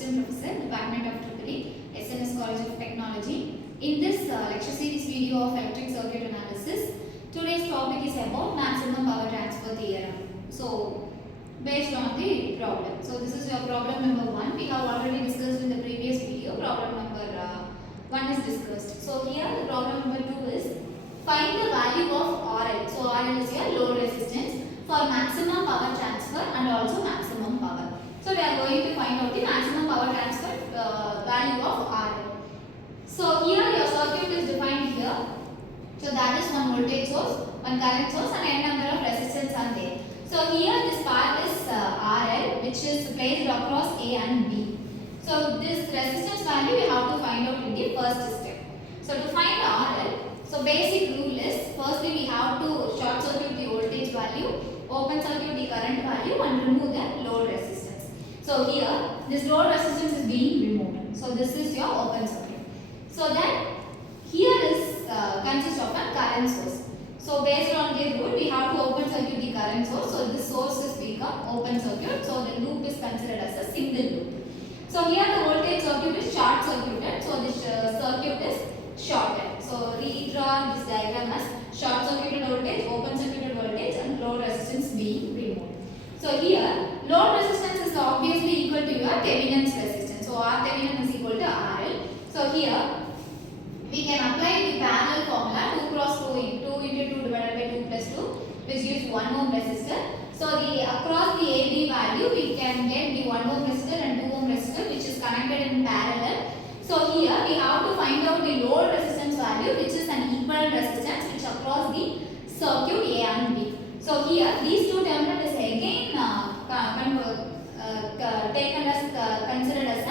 Assistant Professor, Department of SNS College of Technology. In this lecture series video of electric circuit analysis, today's topic is about maximum power transfer theorem. So, based on the problem. So, this is your problem number 1. We have already discussed in the previous video. Problem number 1 is discussed. So, here the problem number 2 is find the value of RL. So, RL is your load resistance for maximum power transfer and also maximum power. So, we are going to find out the maximum power transfer value of RL. So, here your circuit is defined here. So, that is one voltage source, one current source and n number of resistance are there. So, here this part is RL which is placed across A and B. So, this resistance value we have to find out in the first step. So, to find RL, so basic rule is firstly we have to short circuit the voltage value, open circuit the current value and remove the load resistance. So, here this load resistance is being removed. So, this is your open circuit. So, then here is consists of a current source. So, based on the rule we have to open circuit the current source. So, this source is become open circuit. So, the loop is considered as a single loop. So, here the voltage circuit is short circuited. So, this circuit is shorted. So, redraw this diagram as short circuited voltage, open circuited voltage and load resistance being removed. So, here load resistance is obviously equal to your Thevenin's resistance. So, R Thevenin is equal to RL. So, here we can apply the parallel formula 2 cross 2 into 2 divided by 2 plus 2 which gives 1 ohm resistor. So, the across the AB value we can get the 1 ohm resistor and 2 ohm resistor which is connected in parallel. So, here we have to find out the load resistance value which is an equivalent resistance which across the circuit A and B. So, here these two terminals is again taken as considered as a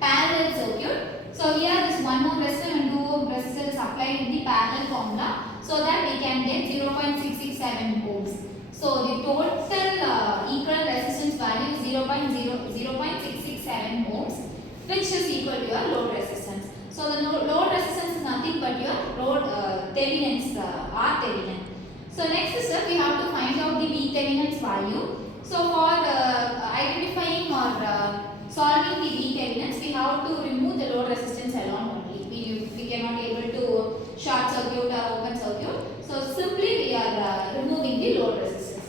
parallel circuit. So, here this 1 ohm resistor and 2 ohm resistor is applied in the parallel formula so that we can get 0.667 ohms. So, the total equivalent resistance value is 0.667 ohms which is equal to your load resistance. So, the load resistance is nothing but your load Thevenin's R Thevenin. So, next step we have to find out the V Thevenin's value. So, for identifying or solving the V Thevenin's, we have to remove the load resistance alone only. We cannot able to short circuit or open circuit. So, simply we are removing the load resistance.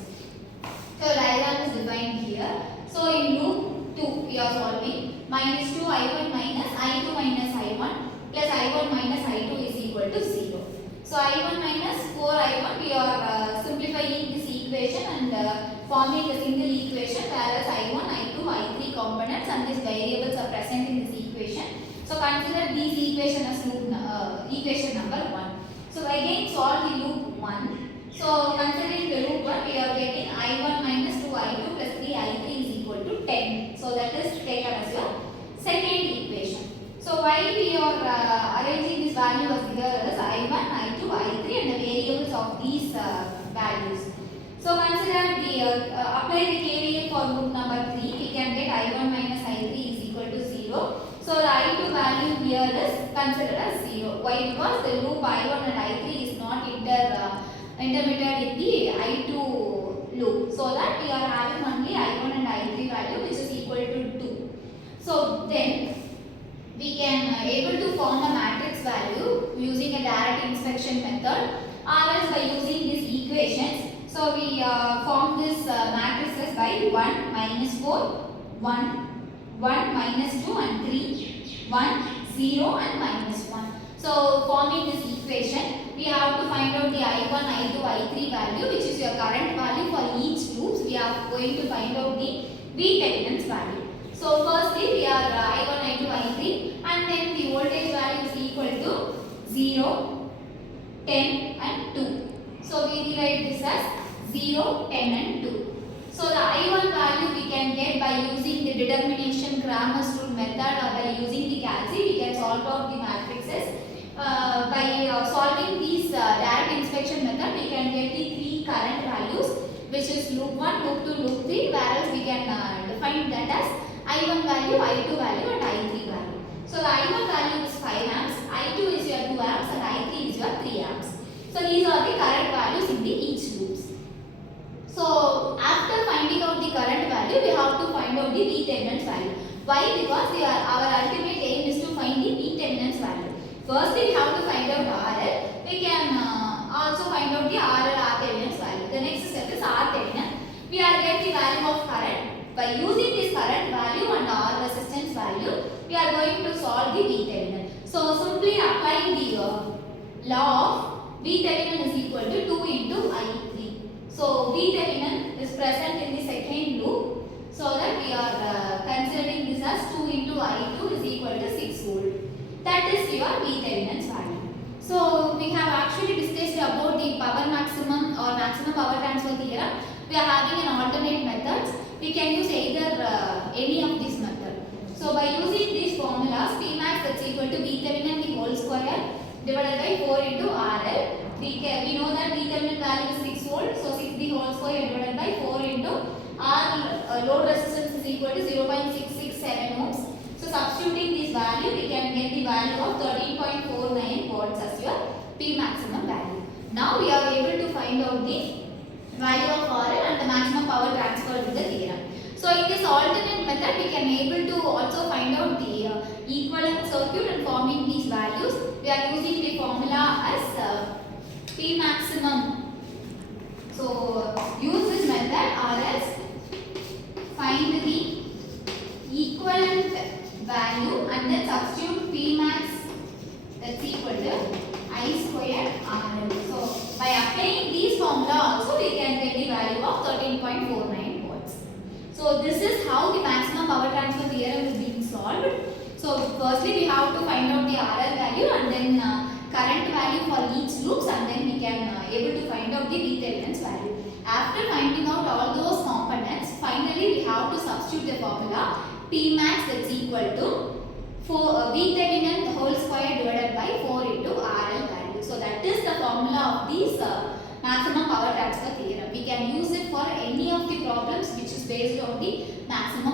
So, diagram is defined here. So, in loop 2 we are solving minus 2 I1 minus I2 minus I1 plus I1 minus I2 is equal to 0. So, I1 minus 4 I1 we are simplifying this equation and forming a single equation whereas I1, I2, I3 components and these variables are present in this equation. So, consider these equation as equation number 1. So, again solve the loop 1. So, considering the loop 1 we are getting I1 minus 2 I2 plus 3 I3 is equal to 10. So, that is taken as your second equation. So, why we are arranging this value as here is I1, I2, I3 and the variables of these values. So, consider the apply the KVL for loop number 3. We can get I1 minus I3 is equal to 0. So, the I2 value here is considered as 0. Why? Because the loop I1 and I3 is not intermitted in the I2 loop. So, that we are having only I1 and I3 value which is equal to 2. So, then we can able to form a matrix value using a direct inspection method or else by using these equations. So, we form this matrices by 1 minus 4, 1, 1 minus 2 and 3, 1, 0 and minus 1. So, forming this equation, we have to find out the I1, I2, I3 value which is your current value for each loops. We are going to find out the V Thevenin's value. So, firstly we are I1, I2, I3 and then the voltage value is equal to 0, 10 and 2. So, we rewrite this as 0, 10 and 2. So, the I1 value we can get by using the determination Cramer's rule method or by using the calci we can solve out the matrices. By solving these direct inspection method we can get the 3 current values which is loop 1, loop 2, loop 3 whereas we can define that as I1 value, I2 value and I3 value. So, the I1 value is 5 amps, I2 is your 2 amps and I3 is your 3 amps. So, these are the current values in the each loops. So, after finding out the current value, we have to find out the V Thevenin's value. Why? Because our ultimate aim is to find the Thevenin's value. Firstly, we have to find out RL. We can also find out the RL Thevenin's value. The next step is Thevenin. We are getting the value of current. By using this current value and R resistance value, we are going to solve the Thevenin. So simply applying the law of Thevenin is equal to 2 into I3. So Thevenin is present in the second loop, so that we are considering this as 2 into I2 is equal to 6 volt. That is your Thevenin's value. So we have actually discussed about the power maximum or maximum power transfer theorem. We are having an alternate methods. We can use either any of these methods. So by using these formulas, Pmax that's equal to Thevenin the whole square divided by 4 into RL. We know that Thevenin value is 6 volt. So 6 the whole square divided by 4 into R load resistance is equal to 0.667 ohms. So substituting this value, we can get the value of 13.49 volts as your P maximum value. Now we are able to find out the value of RL and the maximum power transferred in the theorem. So in this alternate method, we can able to also find out the equivalent circuit and forming these values. We are using the formula as P maximum. So use this method RS, find the equivalent value and then substitute P max that's equal to I squared RL. So by applying these formula also we can get the value of 13.49 volts. So this is how the maximum power transfer theorem is being solved. So firstly we have to find out the RL value and then current value for each loops, and then we can able to find out the Thevenin's value. After finding out all those components, finally we have to substitute the formula P max that's equal to Thevenin the whole square divided by 4 into RL value. So that is the formula of this maximum power transfer theorem. We can use it for any of the problems which is based on the maximum